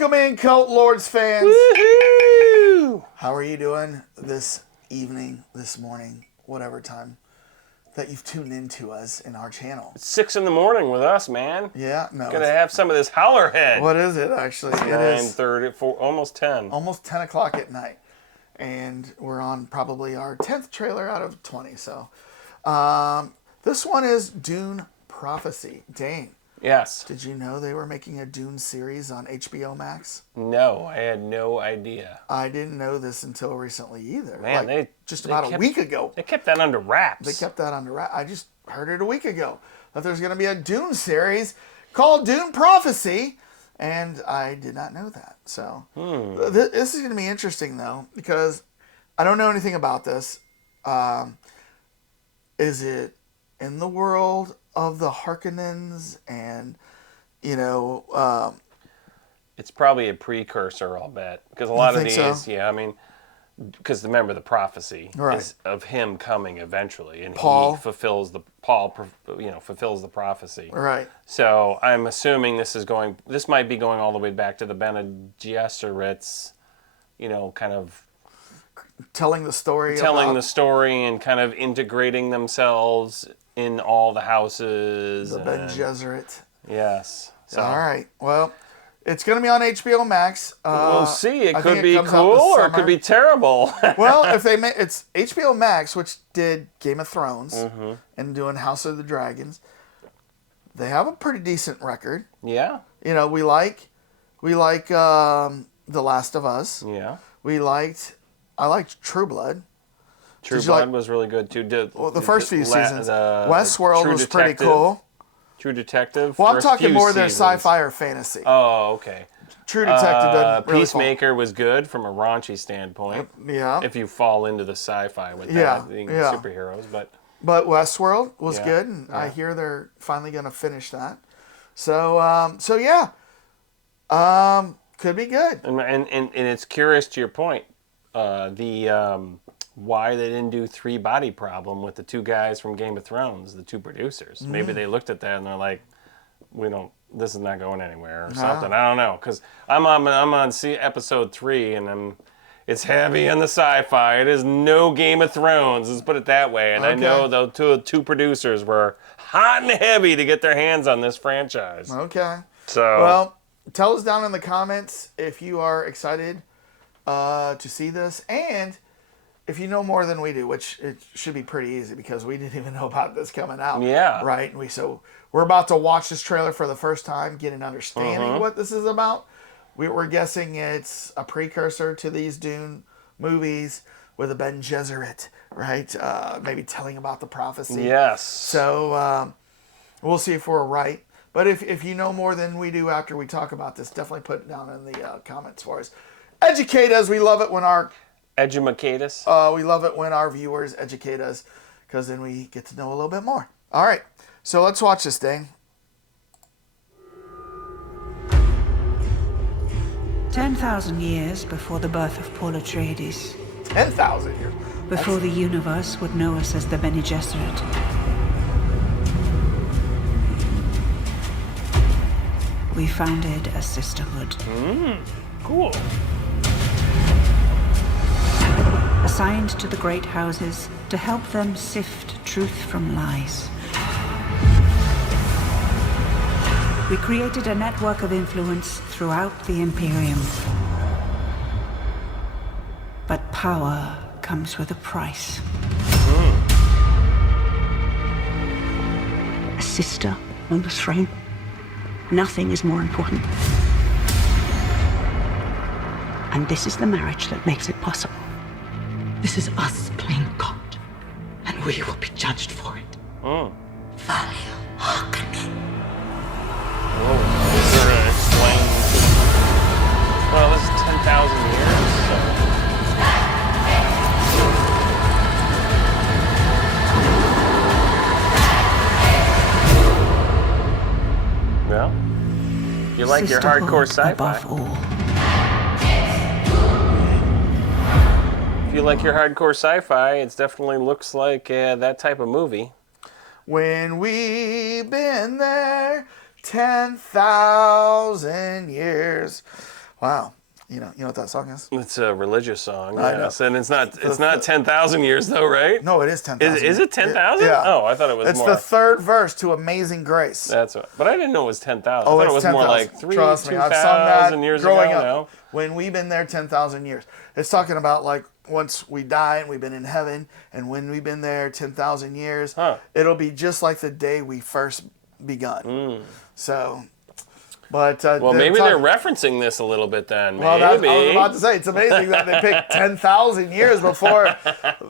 Welcome in, Cult Lords fans. Woohoo! How are you doing this evening, this morning, whatever time that you've tuned into us in our channel? It's 6 in the morning with us, man. Yeah, no. Gotta have some of this Howlerhead. What is it, actually? It's it is 9:30, almost 10. almost 10 o'clock at night. And we're on probably our 10th trailer out of 20. So this one is Dune Prophesy. Dane. Yes. Did you know they were making a Dune series on HBO Max? No, I had no idea. I didn't know this until recently either. Man, like, just about a week ago. They kept that under wraps. They kept that under wraps. I just heard it a week ago that there's going to be a Dune series called Dune Prophecy, and I did not know that. So this is going to be interesting, though, because I don't know anything about this. Is it in the world of the Harkonnens, and it's probably a precursor, I'll bet, because a lot of these, so? yeah, I mean, because remember the prophecy Right. is of him coming eventually, and Paul fulfills the prophecy. Right. So I'm assuming this might be going all the way back to the Bene Gesserits, kind of telling the story and kind of integrating themselves in all the houses. The Bene Gesserit. Yes. So. All right. Well, it's going to be on HBO Max. We'll see. It could be cool or it could be terrible. Well, if they make it's HBO Max, which did Game of Thrones and doing House of the Dragons, they have a pretty decent record. Yeah. We like The Last of Us. Yeah. I liked True Blood. True Blood was really good too. The first few seasons. Westworld was pretty cool. True Detective. Well, I'm talking more than seasons. sci-fi or fantasy. Oh, okay. True Detective doesn't really Peacemaker was good from a raunchy standpoint. Yeah. If you fall into the sci-fi with that, the superheroes, but Westworld was good, and I hear they're finally going to finish that. So yeah, could be good. And it's curious to your point, why they didn't do Three Body Problem with the two guys from Game of Thrones, the two producers. Maybe they looked at that and they're like, this is not going anywhere or something. I don't know, because I'm on episode 3 and it's heavy on the sci-fi. It is no Game of Thrones, let's put it that way. And I know the two producers were hot and heavy to get their hands on this franchise. Okay. So well, tell us down in the comments if you are excited to see this, and if you know more than we do, which it should be pretty easy because we didn't even know about this coming out. Yeah. Right? We're about to watch this trailer for the first time, get an understanding of what this is about. We're guessing it's a precursor to these Dune movies with a Bene Gesserit, right? Maybe telling about the prophecy. Yes. So we'll see if we're right. But if you know more than we do after we talk about this, definitely put it down in the comments for us. Educate us. We love it when our... Educate us. We love it when our viewers educate us, because then we get to know a little bit more. All right, so let's watch this thing. 10,000 years before the birth of Paul Atreides. 10,000 years. Before the universe would know us as the Bene Gesserit. We founded a sisterhood. Cool. Assigned to the great houses to help them sift truth from lies. We created a network of influence throughout the Imperium. But power comes with a price. A sister on the throne. Nothing is more important. And this is the marriage that makes it possible. This is us playing God, and we will be judged for it. Value Harkonnen. Is there an explain? Well, this is 10,000 years, so. Well, you like your hardcore sci-fi. Above all. If you like your hardcore sci-fi, it definitely looks like that type of movie. When we've been there 10,000 years. Wow. You know what that song is? It's a religious song, I know. yes, and it's not 10,000 years though, right? No, it is 10,000. Is it 10,000? Yeah. Oh, I thought it was it's more. It's the third verse to Amazing Grace. That's what, but I didn't know it was 10,000. Oh, I thought it's it was 10,000. more like 2,000 years growing ago. up. No? When we've been there 10,000 years. It's talking about like once we die and we've been in heaven, and when we've been there 10,000 years, it'll be just like the day we first begun. So, but well, maybe they're referencing this a little bit then. Well, maybe. I was about to say, it's amazing that they picked 10,000 years before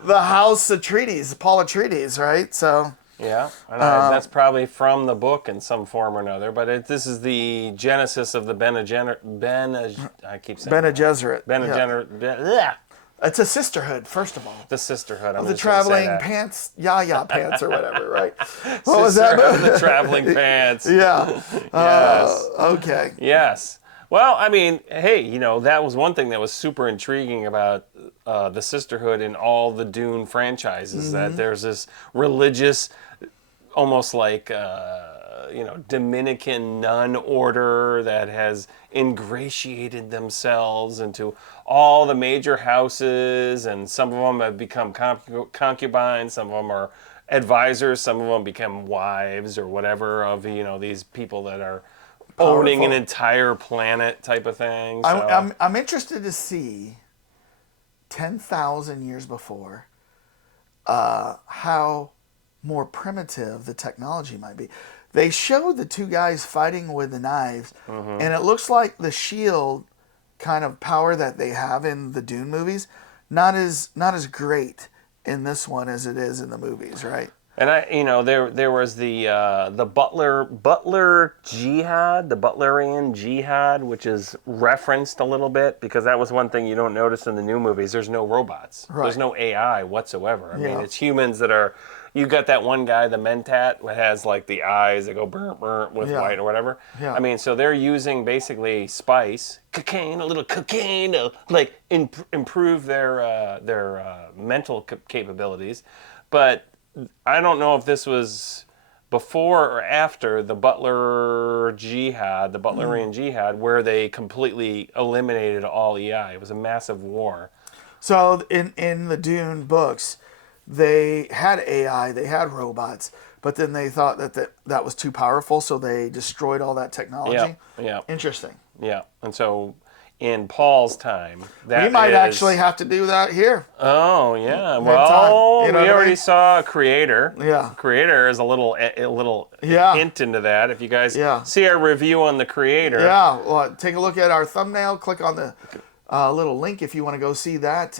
the House Atreides, Paul Atreides, right? So. Yeah, and that's probably from the book in some form or another. But this is the genesis of the Bene Gesserit. Bene Gesserit. It's a sisterhood, first of all. The sisterhood. Of the traveling pants, Yaya pants or whatever, right? What was that? The traveling pants. Yeah. Yes. Okay. Yes. Well, I mean, hey, that was one thing that was super intriguing about the sisterhood in all the Dune franchises, that there's this religious, almost like, Dominican nun order that has ingratiated themselves into all the major houses, and some of them have become concubines, some of them are advisors, some of them become wives or whatever of, these people that are owning an entire planet type of thing. So. I'm interested to see 10,000 years before how more primitive the technology might be. They showed the two guys fighting with the knives, and it looks like the shield kind of power that they have in the Dune movies, not as great in this one as it is in the movies, right? And there was the Butler Jihad, the Butlerian Jihad, which is referenced a little bit, because that was one thing you don't notice in the new movies. There's no robots. Right. There's no AI whatsoever. I mean, it's humans that are. You got that one guy, the Mentat, who has like the eyes that go burnt with white or whatever. Yeah. I mean, so they're using basically spice, a little cocaine, to like improve their mental capabilities, but. I don't know if this was before or after the Butlerian Jihad, where they completely eliminated all AI. It was a massive war. So in the Dune books, they had AI, they had robots, but then they thought that was too powerful, so they destroyed all that technology. Yeah. Interesting. Yeah, and so in Paul's time, we might actually have to do that here. Oh yeah, well, we already saw a Creator. Yeah, Creator is a little hint into that. If you guys see our review on the Creator, well, take a look at our thumbnail. Click on the little link if you want to go see that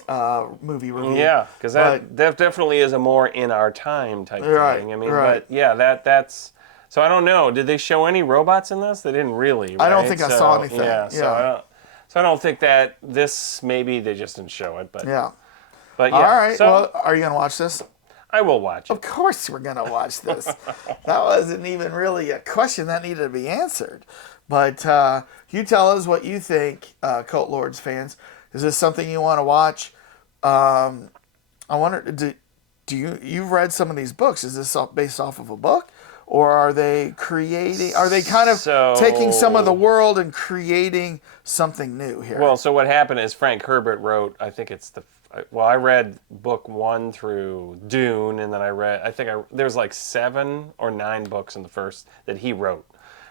movie review. Yeah, because that definitely is a more in our time type thing. I mean, but yeah, that's. So I don't know. Did they show any robots in this? They didn't really. Right? I don't think I saw anything. Yeah. So I don't think that maybe they just didn't show it, but yeah. But yeah. All right. Well, are you gonna watch this? I will watch it. Of course we're gonna watch this. That wasn't even really a question that needed to be answered. But you tell us what you think, Cult Lords fans. Is this something you want to watch? I wonder, you've read some of these books? Is this based off of a book? Or are they kind of taking some of the world and creating something new here? Well, so what happened is Frank Herbert wrote, I read book 1 through Dune, and then there's like 7 or 9 books in the first that he wrote.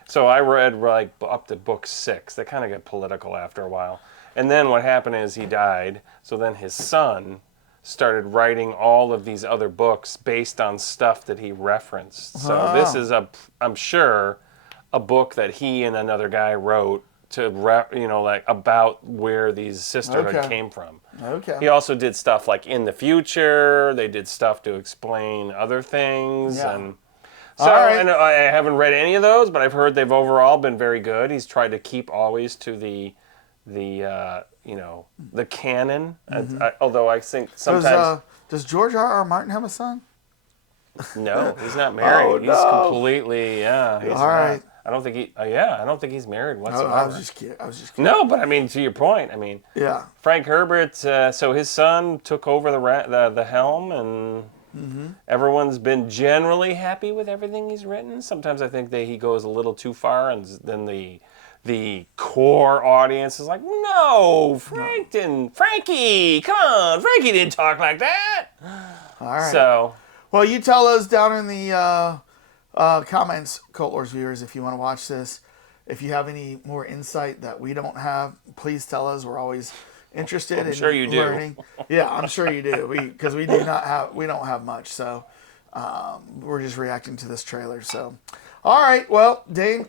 So I read like up to book 6. They kind of get political after a while. And then what happened is he died, so then his son started writing all of these other books based on stuff that he referenced. So this is I'm sure a book that he and another guy wrote to about where these sisterhood came from. Okay. He also did stuff like in the future. They did stuff to explain other things. Yeah. And so and I haven't read any of those, but I've heard they've overall been very good. He's tried to keep always to the canon. Although I think sometimes does George R.R. Martin have a son? No, he's not married. He's completely He's all right. I don't think he's married whatsoever. I was just kidding. No, but I mean, to your point, yeah. Frank Herbert. So his son took over the helm, and Everyone's been generally happy with everything he's written. Sometimes I think that he goes a little too far, and then the core audience is like, no, Frankie, come on, Frankie didn't talk like that. All right. So, well, you tell us down in the comments, Cult Wars viewers, if you want to watch this. If you have any more insight that we don't have, please tell us. We're always interested in sure you do. learning. Yeah, I'm sure you do. Because we don't have much. So we're just reacting to this trailer. So, all right. Well, Dane,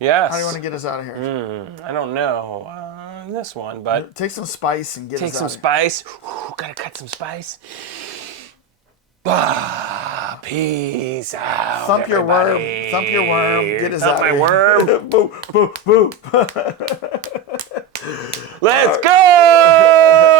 yes. how do you want to get us out of here? I don't know this one, but Take some spice and get us out. take some of here. spice. Gotta cut some spice. Peace out. Thump your worm. everybody. Thump your worm. Get us Thump out my of here. worm. Boo, boo, boo. Let's go!